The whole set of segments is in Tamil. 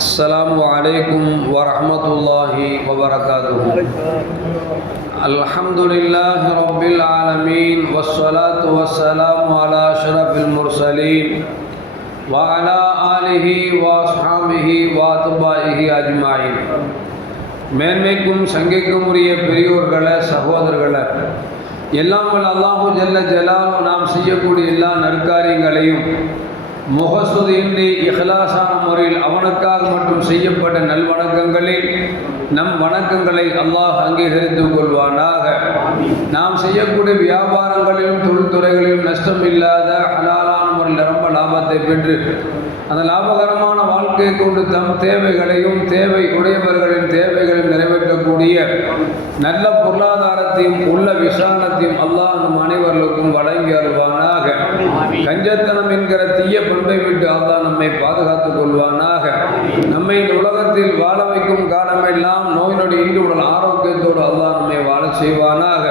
السلام عليكم ورحمة الله وبركاته الحمد لله رب العالمين والصلاة والسلام على أشرف المرسلين وعلى آله وأصحابه وأتباعه أجمعين மேன்மைக்கும் சங்கைக்கும் உரிய பெரியோர்களே சகோதரர்களே எல்லாம் வல்ல அல்லாஹு ஜல்ல ஜலால் நாம் செய்யக்கூடிய எல்லா நற்காரியங்களையும் முகஸ்துதியின்றி இஹ்லாசான முறையில் அவனுக்காக மட்டும் செய்யப்பட்ட நல்வணக்கங்களில் நம் வணக்கங்களை அல்லாஹ் அங்கீகரித்துக் கொள்வானாக. நாம் செய்யக்கூடிய வியாபாரங்களிலும் தொழில்துறைகளிலும் நஷ்டம் இல்லாத ஹலாலான முறையில் ரொம்ப லாபத்தை பெற்று அந்த லாபகரமான வாழ்க்கையை கொண்டு தம் தேவைகளையும் தேவை உடையவர்களின் தேவைகளையும் நிறைவேற்றக்கூடிய நல்ல பொருளாதாரத்தையும் உள்ள விசாலத்தையும் அல்லாஹ் நம் அனைவர்களுக்கும் வழங்கி அருவான் கஞ்சத்தனம் என்கிற தீய பண்பை விட்டு அல்லா நம்மை பாதுகாத்துக் கொள்வானாக. நம்மை இந்த உலகத்தில் வாழ வைக்கும் காலமெல்லாம் நோயினுடைய இன்று உடல் ஆரோக்கியத்தோடு அல்லாஹ் நம்மை வாழ செய்வானாக.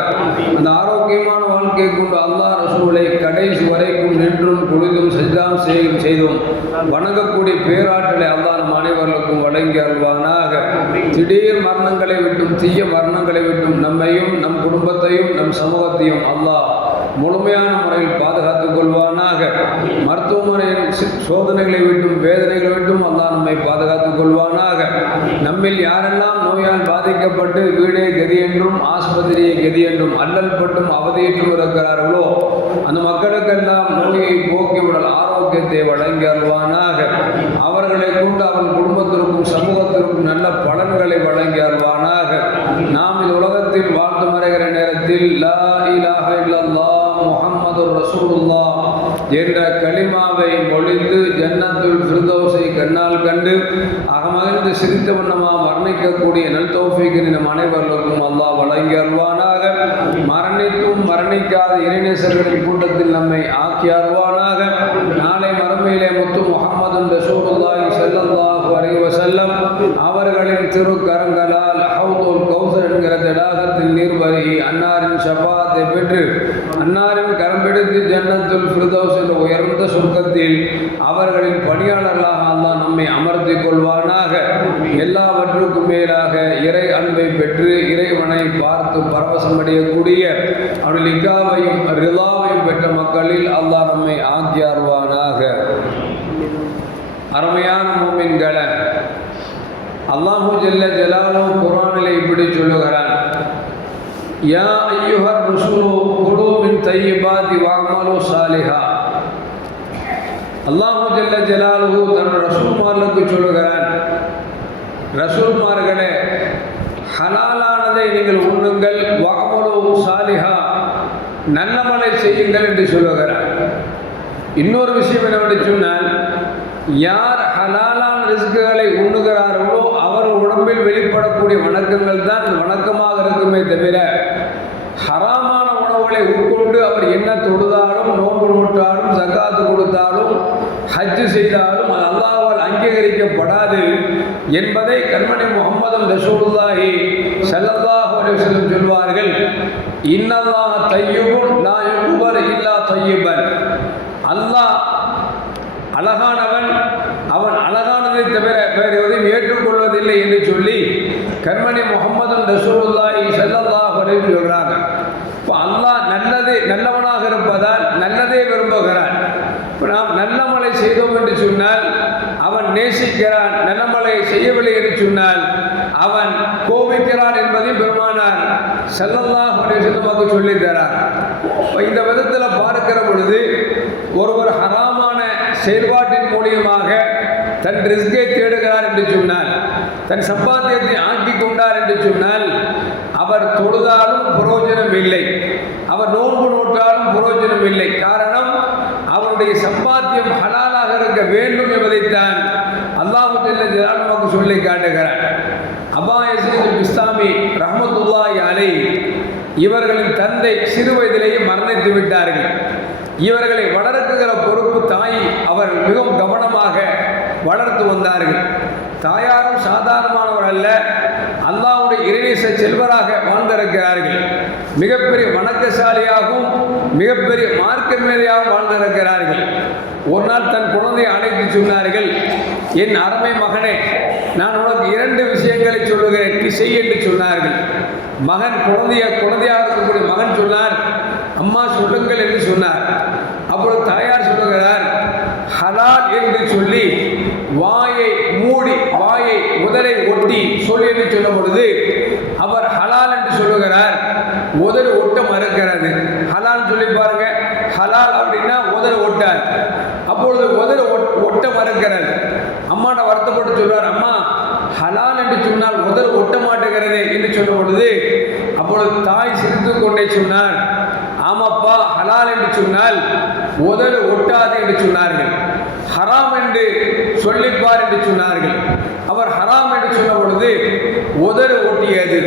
அந்த ஆரோக்கியமான வாழ்க்கை கொண்டு அல்லாஹ் ரசூலை கடைசி வரைக்கும் நின்றும் குளிதும் செஞ்சாம் செய்யும் செய்தும் வணங்கக்கூடிய பேராற்றலை அல்லா நம் அனைவர்களுக்கும் வழங்கி அல்வானாக திடீர் மரணங்களை விட்டும் தீய மரணங்களை விட்டும் நம்மையும் நம் குடும்பத்தையும் நம் சமூகத்தையும் அல்லாஹ் முழுமையான முறையில் பாதுகாத்துக் கொள்வானாக. மருத்துவமனையின் சோதனைகளை விட்டும் வேதனைகளை விட்டும் அல்லா நம்மை பாதுகாத்துக் கொள்வானாக. நம்மில் யாரெல்லாம் நோயால் பாதிக்கப்பட்டு வீடே கதி என்றும் ஆஸ்பத்திரியை கதி என்றும் அல்லல் பட்டும் அவதியிட்டும் இருக்கிறார்களோ அந்த மக்களுக்கெல்லாம் நோயை போக்கிவிடல் ஆரோக்கியத்தை வழங்கி அருள்வானாக. அவர்களை கொண்டு அவர்கள் குடும்பத்திற்கும் சமூகத்திற்கும் நல்ல பலன்களை வழங்கி அருள்வானாக. நாம் இந்த உலகத்தில் வாழ்ந்து மறைகிற நேரத்தில் லா இலாக இல்லல்லா முகமது ரசூலுல்லா என்ற களிமாவை மொழிந்து ஜன்னத்துல் ஃபிர்தௌஸை கண்ணால் கண்டு அகமகிழ்ந்து சிரித்த வண்ணமாக வர்ணிக்கக்கூடிய நல் தௌஃபீக்கின் நம் அனைவர்களுக்கும் அல்லாஹ் வழங்கி அருவானாக மரணித்தும் மரணிக்காத இறைநேசர்களின் கூட்டத்தில் நம்மை ஆக்கி அருவானாக நாளை மறுமையிலே முத்து முகமது ரசூலுல்லாஹி ஸல்லல்லாஹு அலைஹி வஸல்லம் அவர்களின் திருக்கரங்களால் ஹவுதுல் கௌசர் என்கிற தடாகத்தில் நீர் வருகி அன்னாரின் ஷபாத்தை பெற்று அன்னாரின் கரம் பிடித்து ஜன்னத்துல் ஃபிர்தௌஸ் என்ற உயர்ந்த சொர்க்கத்தில் அவர்களின் பணியாளர்களாக அல்லாஹ் நம்மை அமர்த்தி கொள்வானாக. எல்லாவற்றுக்கும் மேலாக இறை அன்பை பெற்று இறைவனை பார்த்து பரவசமடையக்கூடிய அவருடைய இக்காவையும் ரிலாவையும் பெற்ற மக்களில் அல்லாஹ் நம்மை ஆக்கி அருள்வானாக அருமையான மூமின்களை அல்லாஹு ஜெல்ல ஜலாலு குரானில் இப்படி சொல்லுகிறான். யா ஐயுஹர் ருசுலு குலு மின் தையிபாதி வாமலு சாலிஹா. அல்லாஹு ஜெல்ல ஜலாலுகு தன் ரசூல்மார்களுக்கு சொல்லுகிறான் ரசூல்மார்களே ஹலாலானதை நீங்கள் உண்ணுங்கள் வாமலு சாலிஹா. நல்லமலை செய்யுங்கள் என்று சொல்லுகிறார். இன்னொரு விஷயம் என்னவென்று சொன்னால் யார் ஹலாலான ரிஸ்குகளை உண்ணுகிறார்களோ அவர் உடம்பில் வெளிப்படக்கூடிய வணக்கங்கள் தான் வணக்கமாக இருக்குமே தவிர ஹராமான உணவுகளை உட்கொண்டு அவர் என்ன தொழுதாலும் நோன்பு நோட்டாலும் சக்காத்து கொடுத்தாலும் ஹஜ்ஜு செய்தாலும் அது அல்லாவால் அங்கீகரிக்கப்படாது என்பதை கண்மணி முகமது ரசூலுல்லாஹி ஸல்லல்லாஹு அலைஹி வஸல்லம் சொல்வார்கள் இன்னல்லாஹ தையுபுன் லா யுக்பர் இல்லா தையுபன் அல்லாஹ் அழகானவன் அவன் அழகானதை தவிர வேறு எதையும் ஏற்றுக்கொள்வதில்லை என்று சொல்லி கண்மணி முகமது ரசூலுல்லாஹி ஸல்லல்லாஹு அலைஹி சொல்கிறாங்க இப்போ அல்லாஹ் நல்லது நல்லவனாக இருப்பதால் நல்லதே விரும்புகிறான். இப்போ நாம் நல்லமலை செய்தோம் என்று சொன்னால் அவன் நேசிக்கிறான் நல்லமலை செய்யவில்லை என்று சொன்னால் அவன் கோபிக்கிறான் என்பது ஸல்லல்லாஹு அலைஹி வஸல்லம் நமக்கு சொல்லித் தரார் இப்போ இந்த விதத்தில் பார்க்கிற பொழுது ஒருவர் ஹராமான செயல்பாட்டின் மூலியமாக தன் ரிஸ்கை தேடுகிறார் என்று சொன்னால் தன் சம்பாத்தியத்தை ஆக்கி கொண்டார் என்று சொன்னால் அவர் தொழுதாலும் புரோஜனம் இல்லை. அவர் நோன்பு நோட்டாலும் புரோஜனம் இல்லை. காரணம் அவருடைய சம்பாத்தியம் ஹலாலாக இருக்க வேண்டும் என்பதைத்தான் அல்லாஹு ஜல்ல நமக்கு சொல்லி காட்டுகிறார். அபா யசீத் இஸ்லாமி ரஹமத்துல்லாஹி அலை இவர்களின் தந்தை சிறு வயதிலேயே மரணித்து விட்டார்கள். இவர்களை வளர்க்குகிற பொறுப்பு தாய் அவர் மிகவும் கவனமாக வளர்த்து வந்தார்கள். தாயாரும் சாதாரணமானவர் அல்ல அல்லாவுடைய இறைநேச செல்வராக வாழ்ந்திருக்கிறார்கள். மிகப்பெரிய வணக்கசாலியாகவும் மிகப்பெரிய மார்க்க மேலையாகவும் வாழ்ந்திருக்கிறார்கள். ஒரு நாள் தன் குழந்தையை அழைத்து சொன்னார்கள் என் அருமை மகனே இப்படி செய் என்று சொன்னார்கள். மகன் குழந்தைய குழந்தையாக இருக்கக்கூடிய மகன் சொன்னார் அம்மா சொல்லுங்கள் என்று சொன்னார். அப்பொழுது தாயார் சொல்லுகிறார் ஹலால் என்று சொல்லி வாயை மூடி வாயை முதலை ஒட்டி சொல் என்று சொல்லும் பொழுது அவர் ஹலால் என்று சொல்லுகிறார். உதடு ஒட்ட மறுக்கிறது. ஹலால் சொல்லி பாருங்க. ஹலால் அப்படின்னா உதடு ஒட்டார் அப்பொழுது உதடு ஒட்- ஒட்ட மறுக்கிறது. அம்மாட்ட வருத்தப்பட்டு சொல்றார் அம்மா ஹலால் என்று சொன்னால் உதடு ஒட்ட மாட்டுகிறது என்று சொல்லும் பொழுது அப்பொழுது தாய் சிரித்து கொண்டே சொன்னார் ஆமாப்பா ஹலால் என்று சொன்னால் உதடு ஒட்டாது என்று சொன்னார்கள். ஹராம் என்று சொல்லிப்பார் என்று சொன்னார்கள். அவர் ஹராம் என்று சொன்ன பொழுது உதடு ஓட்டியது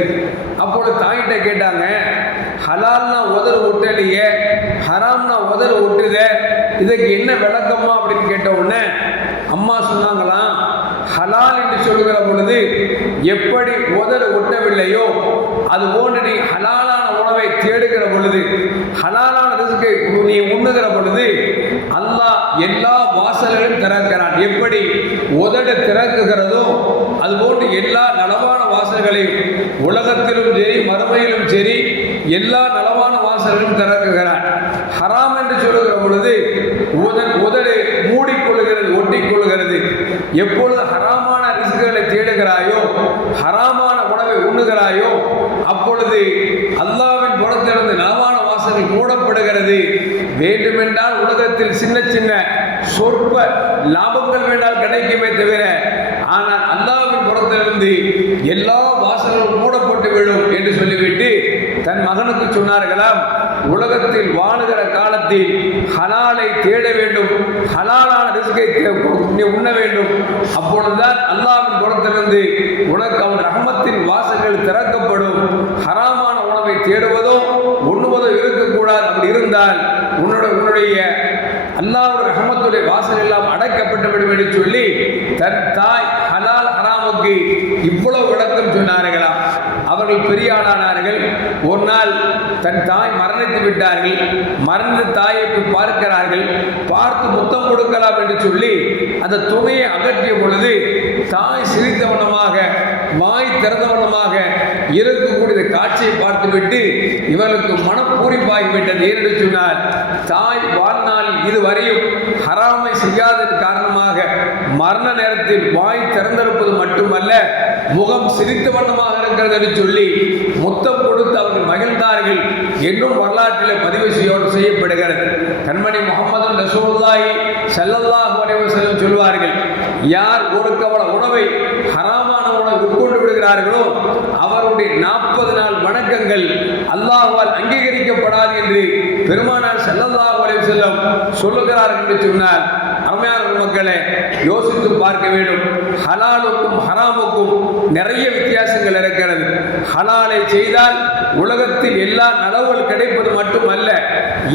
அப்பொழுது தாயிட்ட கேட்டாங்க ஹலால்னா உதறு ஒட்டலையே ஹராம்னா உதறு ஒட்டுத இதுக்கு என்ன விளக்கமா? அப்படின்னு கேட்ட உடனே அம்மா சொன்னாங்களாம் ஹலால் என்று சொல்லுகிற பொழுது எப்படி உதறு ஒட்டவில்லையோ அது போன்று நீ ஹலாலான உணவை தேடுகிற பொழுது ஹலாலான ரிஸ்கை நீ உண்ணுகிற பொழுது அந்த எல்லா வாசல்களும் திறக்கிறான். எப்படி? உதடு திறக்குகிறதோ அதுபோன்று எல்லா நலவான வாசல்களையும் உலகத்திலும் சரி மறுமையிலும் சரி எல்லா நலவான வாசல்களும் திறக்குகிறான். ஹராம் என்று சொல்லுகிற பொழுது உதடு உதடு மூடிக்கொள்கிறது ஒட்டிக்கொள்கிறது. எப்பொழுது ஹராமான ரிசுகளை தேடுகிறாயோ ஹராம உணவை உண்ணுகிறாயோ அப்பொழுது அல்லாவின் புறத்திலிருந்து நலவான வாசல்கள் மூடப்படுகிறது வேண்டுமென்றால் உலகத்தில் சின்ன சின்ன சொற்ப லாபங்கள் வேண்டால் கிடைக்குமே தவிர ஆனால் அல்லாவின் புறத்திலிருந்து எல்லா வாசல்களும் மூடப்பட்டு விடும் என்று சொல்லிவிட்டு தன் மகனுக்கு சொன்னார்களாம் உலகத்தில் வாழுகிற காலத்தில் ஹலாலை தேட வேண்டும் ஹலாலான ரிஸ்கை நீ உண்ண வேண்டும். அப்பொழுதுதான் அல்லாவின் புறத்திலிருந்து உனக்கு அவன் ரஹமத்தின் வாசல்கள் திறக்கப்படும் ஹராமான உணவை தேடுவதும் உண்ணுவதோ இருக்கக்கூடாது. அப்படி இருந்தால் உன்னோட உன்னுடைய அல்லாஹ்வுடைய ரஹமத்துடைய வாசல் எல்லாம் அடைக்கப்பட்டு விடும் என்று சொல்லி தன் தாய் ஹலால் ஹராமுக்கு இவ்வளவு விளக்கம் சொன்னார்களாம் அவர்கள் பெரியாளானார்கள். ஒரு நாள் தன் தாய் மரணித்து விட்டார்கள் மறந்து தாயை போய் பார்க்கிறார்கள் பார்த்து முத்தம் கொடுக்கலாம் என்று சொல்லி அந்த துணையை அகற்றிய பொழுது தாய் சிரித்தவனமாக வாய் திறந்தவனமாக இருக்கக்கூடிய காட்சியை பார்த்துவிட்டு இவர்களுக்கு மனம் பூரிப்பாகிவிட்டது ஏனென்று சொன்னார் தாய் வாழ்நாள் இதுவரையும் ஹராமை செய்யாததன் காரணமாக மரண நேரத்தில் வாய் திறந்திருப்பது மட்டுமல்ல முகம் சிரித்த வண்ணமாக இருக்கிறது என்று சொல்லி முத்தம் கொடுத்து அவர்கள் மகிழ்ந்தார்கள். என்றும் வரலாற்றில் பதிவு செய்யோடு செய்யப்படுகிறது. கண்மணி முகமது ரசூலுல்லாஹி ஸல்லல்லாஹு வரைவு செல்லும் சொல்வார்கள் யார் ஒரு கவல உணவை ஹராமான உணவு உட்கொண்டு விடுகிறார்களோ அவருடைய நாற்பது நாள் வணக்கங்கள் அல்லாஹ்வால் அங்கீகரிக்கப்படாது என்று பெருமானார் செல்லல்லாஹ் வரைவு செல்லும் சொல்லுகிறார் என்று சொன்னார். அருமையான மக்களே யோசித்து பார்க்க வேண்டும். ஹலாலுக்கும் ஹராமுக்கும் நிறைய வித்தியாசங்கள் இருக்கிறது. ஹலாலை செய்தால் உலகத்தில் எல்லா நலவுகள் கிடைப்பது மட்டுமல்ல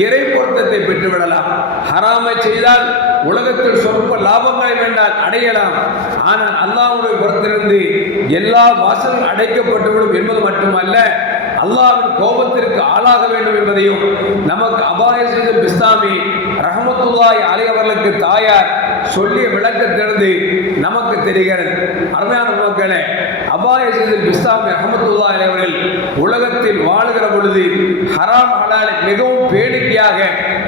இறை பொருத்தத்தை பெற்றுவிடலாம். ஹராமை செய்தால் உலகத்தில் சொற்ப லாபங்களை வேண்டால் அடையலாம். ஆனால் அல்லாவுடைய புறத்திலிருந்து எல்லா வாசலும் அடைக்கப்பட்டுவிடும் என்பது மட்டுமல்ல அல்லாவின் கோபத்திற்கு ஆளாக வேண்டும் என்பதையும் நமக்கு அபாய செய்த பிஸ்தாமி ரஹமத்துல்லாய் அலை அவர்களுக்கு தாயார் சொல்லிய விளக்கத்திலிருந்து நமக்கு தெரிகிறது. அருமையான மக்களே அபாய செய்த பிஸ்தாமி ரஹமத்துல்லாஹி அவர்கள் உலகத்தில் வாழுகிற பொழுது ஹராம் ஹலாலை மிகவும் பேடிக்கையாக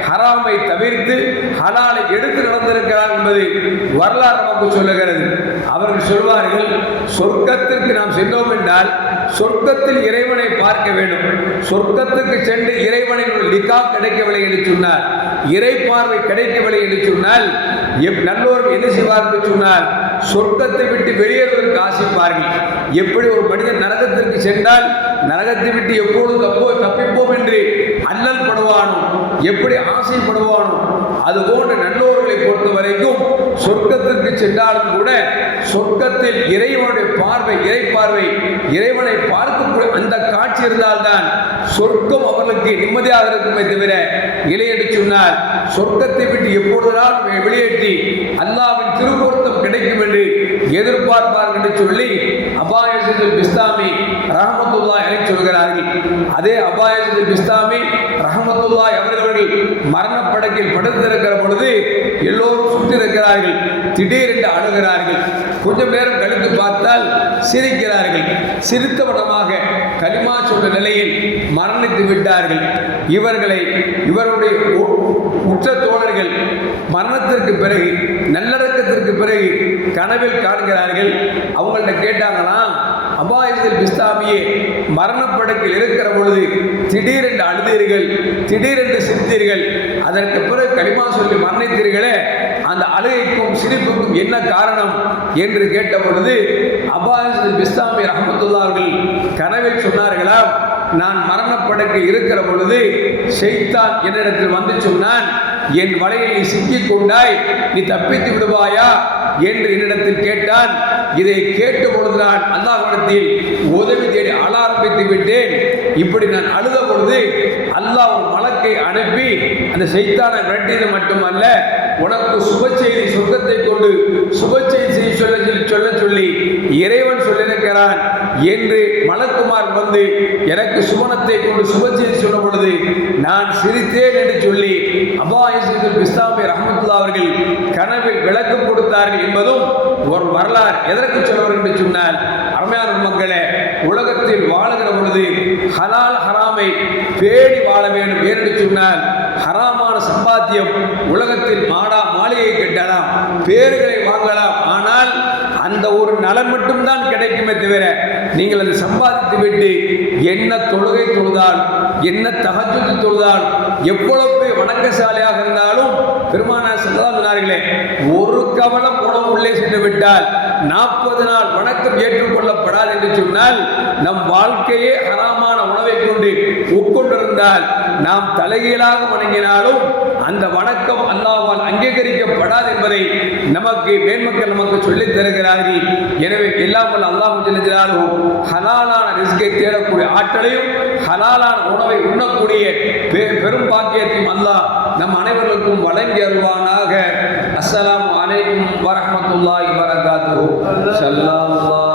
ஹராமை தவிர்த்து ஹலாலை எடுத்து நடந்திருக்கிறார் என்பது வரலாறு நமக்கு சொல்லுகிறது. அவர்கள் சொல்வார்கள் சொர்க்கத்திற்கு நாம் சென்றோம் என்றால் சொர்க்கத்தில் இறைவனை பார்க்க வேண்டும். சொர்க்கத்துக்கு சென்று இறைவனின் லிகா கிடைக்கவில்லை என்று சொன்னார். இறை பார்வை கிடைக்கவில்லை என்று சொன்னால் எப் நல்லோர் என்ன செய்வார் என்று சொன்னால் சொர்க்கத்தை விட்டு வெளியேறுவதற்கு ஆசைப்பார்கள். எப்படி ஒரு மனிதன் நரகத்திற்கு சென்றால் நரகத்தை விட்டு எப்போது தப்போ தப்பிப்போம் என்று அல்லல் படுவானோ? எப்படி ஆசைப்படுவானோ? அது போன்ற நல்லோர்களை பொறுத்த வரைக்கும் சொர்க்கத்திற்கு சென்றாலும் கூட சொர்க்கத்தில் இறைவனுடைய பார்வை இறை பார்வை இறைவனை பார்க்கக்கூடிய அந்த காட்சி இருந்தால்தான் சொர்க்கம் அவர்களுக்கு நிம்மதியாக இருக்குமே தவிர இலையடி சொன்னார் சொர்க்கத்தை விட்டு எப்பொழுதுதான் வெளியேற்றி அல்லாவின் திருப்பொருத்தம் கிடைக்கும் என்று எதிர்பார்ப்பார்கள் என்று சொல்லி அபாய பிஸ்தாமி ரஹமத்துல்லா என சொல்கிறார்கள். அதே அபாயசத்து பிஸ்தாமி ரஹமத்துல்லா அவர்கள் மரணப்படக்கில் படுத்திருக்கிற பொழுது எல்லோரும் சுற்றி இருக்கிறார்கள் திடீரென்று அழுகிறார்கள். கொஞ்சம் நேரம் கழித்து பார்த்தால் சிரிக்கிறார்கள். சிரித்தவனமாக களிமா சொன்ன நிலையில் மரணித்து விட்டார்கள். இவர்களை இவருடைய உ- உற்ற தோழர்கள் மரணத்திற்கு பிறகு நல்லடக்கத்திற்கு பிறகு கனவில் காண்கிறார்கள். அவங்கள்ட்ட கேட்டாங்களாம் அபாயத்தில் பிஸ்தாமியே மரணப்படக்கில் இருக்கிற பொழுது திடீரென்று அழுதீர்கள் திடீரென்று சிரித்தீர்கள். அதற்கு பிறகு களிமா சொல்லி மரணித்தீர்களே அந்த அழுகைக்கும் சிரிப்புக்கும் என்ன காரணம் என்று கேட்ட பொழுது அப்பாஸ் பிஸ்தாமி ரஹமத்துல்லா அவர்கள் கனவில் சொன்னார்களா நான் மரணப்படக்கில் இருக்கிற பொழுது செய்தான் என்னிடத்தில் வந்து சொன்னான் என் வலையில் நீ சிக்கிக் கொண்டாய் நீ தப்பித்து விடுவாயா? என்று என்னிடத்தில் கேட்டான். இதை கேட்ட பொழுது நான் அல்லாஹ்விடத்தில் உதவி தேடி அழ ஆரம்பித்து விட்டேன். இப்படி நான் அழுத பொழுது அல்லாஹ் ஒரு மலக்கை அனுப்பி அந்த செய்தானை விரட்டியது மட்டுமல்ல உனக்கு சுப செய்தி சொர்க்கத்தை கொண்டு சுப செய்தி சொல்ல சொல்லி சொல்ல சொல்லி இறைவன் சொல்லியிருக்கிறான். என்று மலக்குமார் வந்து எனக்கு சுமணத்தை கொண்டு சுப சொன்ன பொழுது நான் சிரித்தேன் என்று சொல்லி அபாயசுல் பிஸ்தாமி ரஹமத்துல்லா அவர்கள் கனவில் விளக்கம் கொடுத்தார்கள் என்பதும் ஒரு வரலாறு. எதற்கு சொல்வர் என்று சொன்னால் அருமையான மக்களே உலகத்தில் வாழுகிற பொழுது ஹலால் ஹராமை பேடி வாழ வேண்டும். ஏனென்று சொன்னால் ஹராமான சம்பாத்தியம் உலகத்தில் மாடா மாளிகை கட்டலாம் பேர்களை வாங்கலாம். அந்த ஒரு நலன் மட்டும்தான் கிடைக்குமே தவிர நீங்கள் அதை சம்பாதித்து விட்டு என்ன தொழுகை தொழுதால் என்ன தகஜத்து தொழுதால் எவ்வளவு வணக்கசாலையாக வணக்கசாலியாக இருந்தாலும் பெருமானா சொன்னார்களே ஒரு கவலம் உணவு உள்ளே சென்று விட்டால் நாற்பது நாள் வணக்கம் ஏற்றுக்கொள்ளப்படாது என்று சொன்னால் நம் வாழ்க்கையே ஹராமான உணவை கொண்டு உட்கொண்டிருந்தால் நாம் தலைகீழாக வணங்கினாலும் அந்த வணக்கம் அல்லாவால் அங்கீகரிக்கப்படாது என்பதை நமக்கு மேன்மக்கள் நமக்கு சொல்லித் தருகிறார்கள். எனவே எல்லாம் வல்ல அல்லாஹ் ஜெல்லாலும் ஹலாலான ரிஸ்கை தேடக்கூடிய ஆற்றலையும் ஹலாலான உணவை உண்ணக்கூடிய பெ- பெரும் பாக்கியத்தையும் அல்லாஹ் நம் அனைவருக்கும் வழங்கி அருவானாக அஸ்லாம் அலைக்கும் வரமத்துல்லாஹி வரகாத்து ஸல்லல்லாஹு